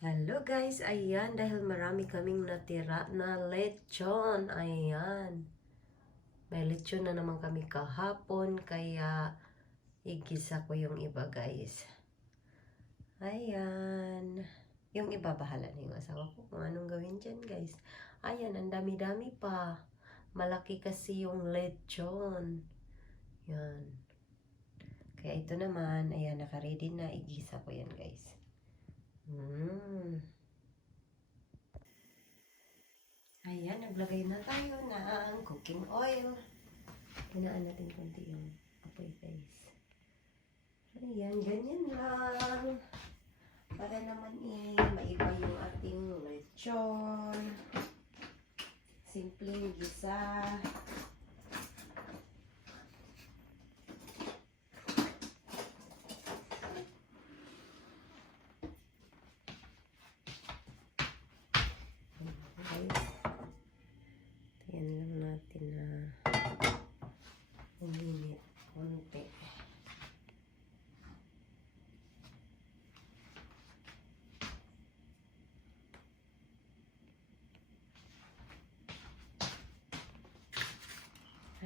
Hello guys, ayan, dahil marami kaming natira na lechon, ayan. May lechon na naman kami kahapon, kaya igisa ko yung iba guys. Ayan. Yung iba, bahala na yung asawa ko kung anong gawin dyan guys. Ayan, ang dami-dami pa. Malaki kasi yung lechon. Yan. Kaya ito naman, ayan, nakaready na. Igisa ko yan guys. Mm. Ayan, naglagay na tayo ng cooking oil. Hinaan natin konti yung apoy, guys. Ayan, ganyan lang. Para naman eh, maiba yung ating lechon. Simpleng gisa. guys. Yan lang natin na uminit konti.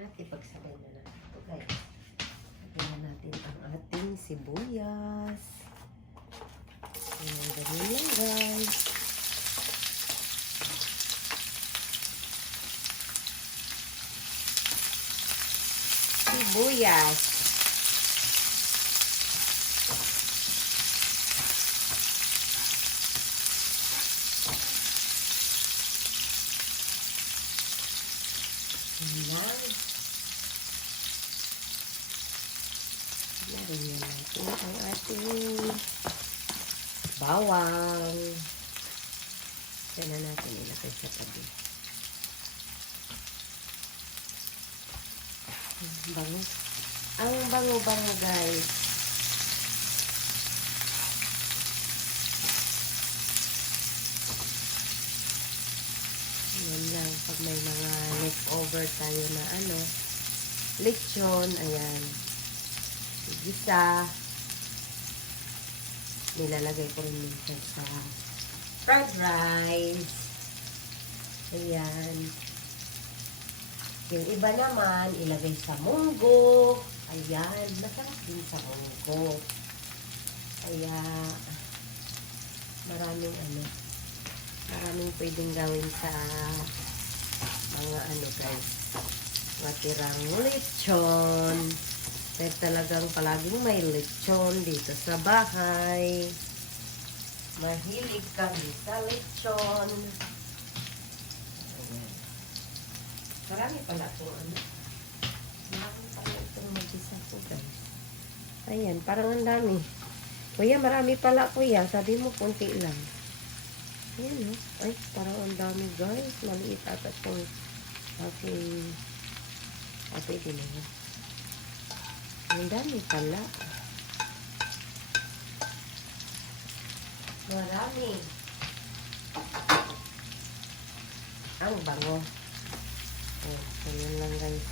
At ipagsabay na natin ito guys. Lagyan na natin ang ating sibuyas. Ayan, ganyan lang guys. sibuyas. Ayan. Lagyan na natin ang ating bawang. Yan na natin ilagay sa tabi. Ang bango. Ang bango-bango guys. Yan lang. Pag may mga leftover tayo na ano, lechon, ayan. Gisa. Nilalagay ko rin minsan sa fried rice. Ayan. Yung iba naman, ilagay sa munggo. Ayan, masarap din sa munggo. Kaya, maraming ano, maraming pwedeng gawin sa mga ano guys, matirang lechon. Pero talagang palaging may lechon dito sa bahay. Mahilig kami sa lechon. Marami pala po ano. Marami pala itong mag-isa guys. Ayan, parang ang dami. Kuya, marami pala kuya. Sabi mo, konti lang. Ayan oh. Ay, parang ang dami guys. Maliit ata itong aking... Ah, pwede na. Ang dami pala. Marami. Ang bango. Oh, ganyan lang guys.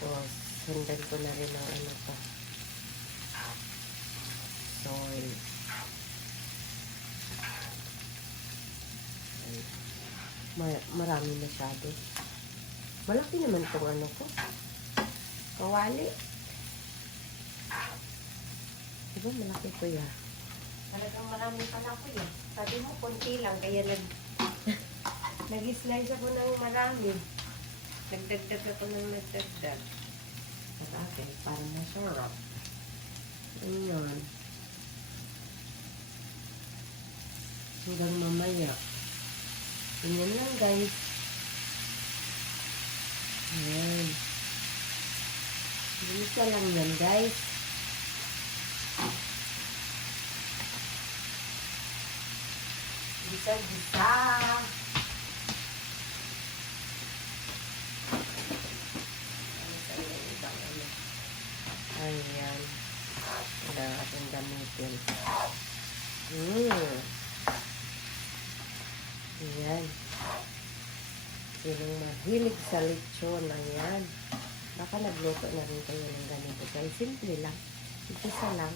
Tapos, sundan ko na rin ang ano ko. Soy. Ma- marami masyado. Malaki naman tong ano ko. Kawali. Diba malaki ko ya? Talagang marami pala ko ya. Sabi mo, konti lang. Kaya nag... Nag-slice ako ng marami. Nagdagdag ako ng nagdagdag. At akin, parang masarap. Ayun. Hanggang mamaya. Ganyan lang guys. Ayan. Bisa lang yan guys. Bisa, bisa. ang ating gamitin. Mm. Ayan. Sinong mahilig sa lechon, ayan. Baka nagluto na rin kayo ng ganito guys. Simple lang. Isa lang.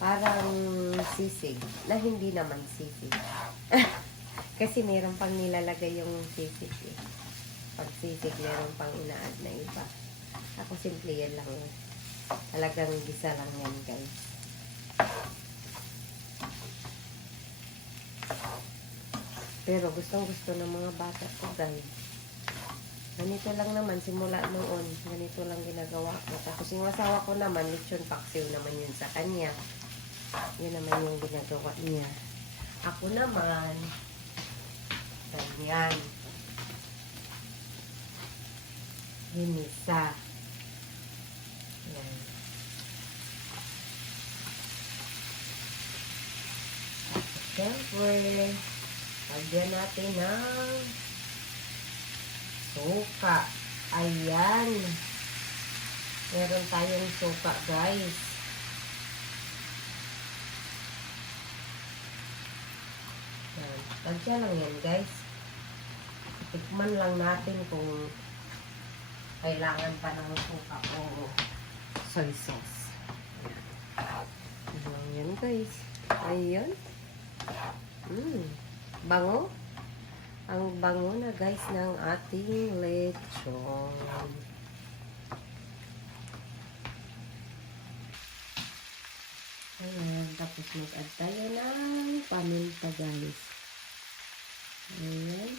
Parang sisig. Na hindi naman sisig. Kasi meron pang nilalagay yung sisig eh. Pag sisig, meron pang inaad na iba. Ako simple yan lang. Talagang gisa lang yan guys. Pero gustong gusto ng mga bata ko guys. Ganito lang naman, simula noon, ganito lang ginagawa ko. Tapos yung asawa ko naman, lechon paksiw naman yun sa kanya. Yun naman yung ginagawa niya. Ako naman, ganyan. Ginisa. Yan. Siyempre, lagyan natin ng suka. Ayan. Meron tayong suka, guys. Yan. Lagyan lang yan, guys. Tikman lang natin kung kailangan pa ng suka o soy sauce. Yan lang yan, guys. Ayan. Mm. Bango. Ang bango na guys ng ating lechon. Ayan, tapos mag-add tayo ng paminta guys. Ayan.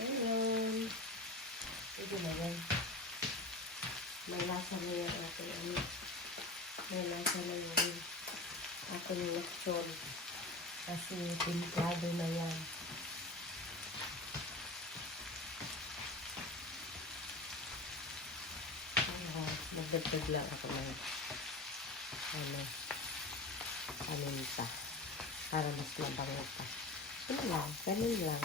Ayan. Pwede na yan. May lasa na yan ating ano. May lasa na yung ating lechon. Kasi pinplado na yan. Ah, Magdagdag lang ako ng ano, paminta. Para mas mabango pa. Ano lang, ganun lang.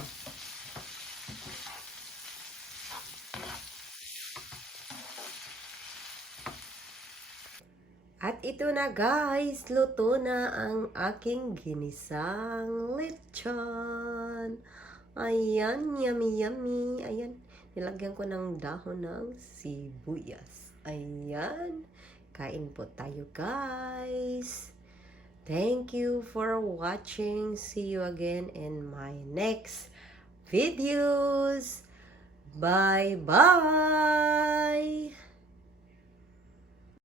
At ito na guys, luto na ang aking ginisang lechon. Ayan, yummy yummy. Ayan, nilagyan ko ng dahon ng sibuyas. Ayan, kain po tayo guys. Thank you for watching. See you again in my next videos. Bye-bye.